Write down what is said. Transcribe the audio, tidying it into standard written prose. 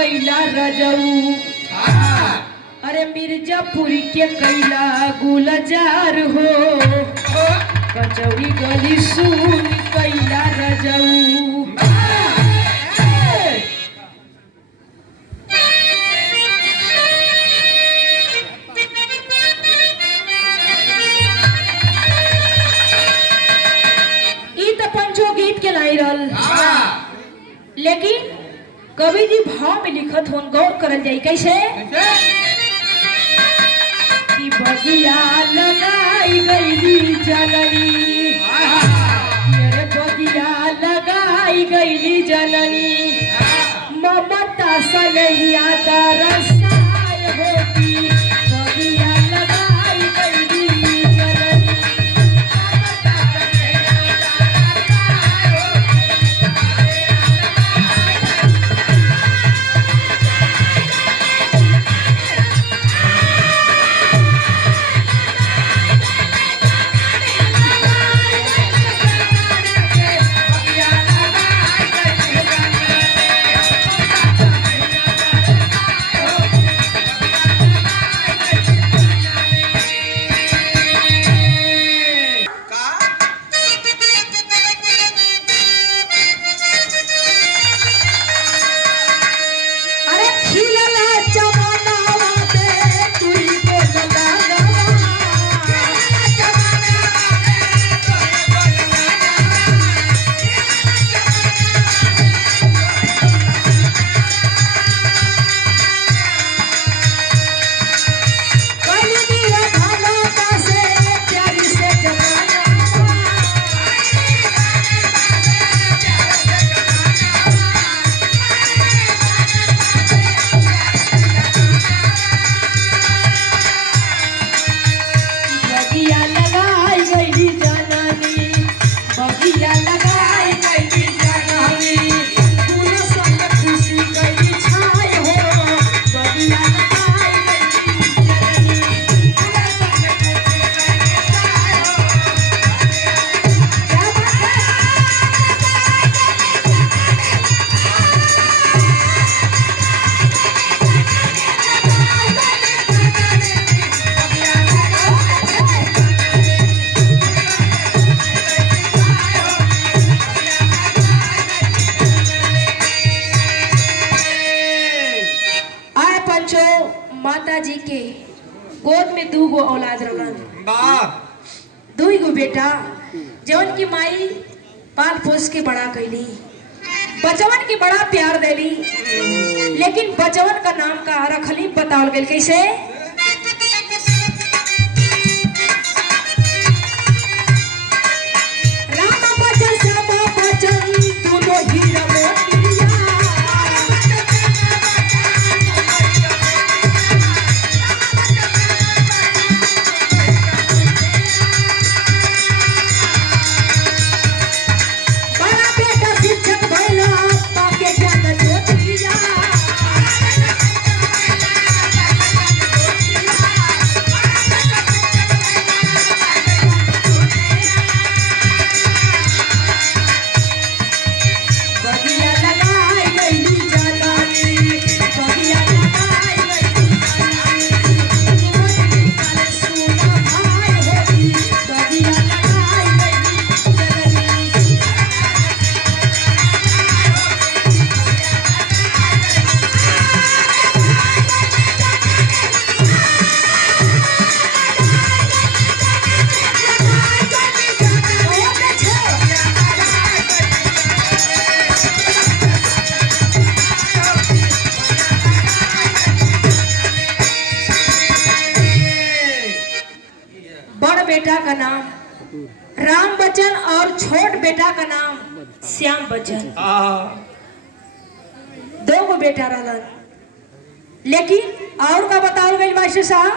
कैला रजऊ। अरे मिर्जापुर के कैला गुलजार हो, कचौड़ी गली सुन कैला रजऊ। लेकिन कवि जी भाव में लिखत होन, गौर करल जाई कैसे कि बगिया लगाई गईली जननी, अरे बगिया लगाई गईली जननी, ममता सनहिया दरसाय होती, बगिया लगाई गईली जननी। माता जी के गोद में दू गो औलाद रहलन, दू गो बेटा, जवन की माई पाल पोस के बड़ा कैली, बचवन के बड़ा प्यार देली। लेकिन बचवन का नाम का रखली बतावल गई कैसे राम बचन श्याम बचन दोनों हीरा मोतिया। बेटा का नाम राम बच्चन और छोट बेटा का नाम श्याम बच्चन। दो गो बेटा रहलन। लेकिन और का बताओ गई मास्टर साहब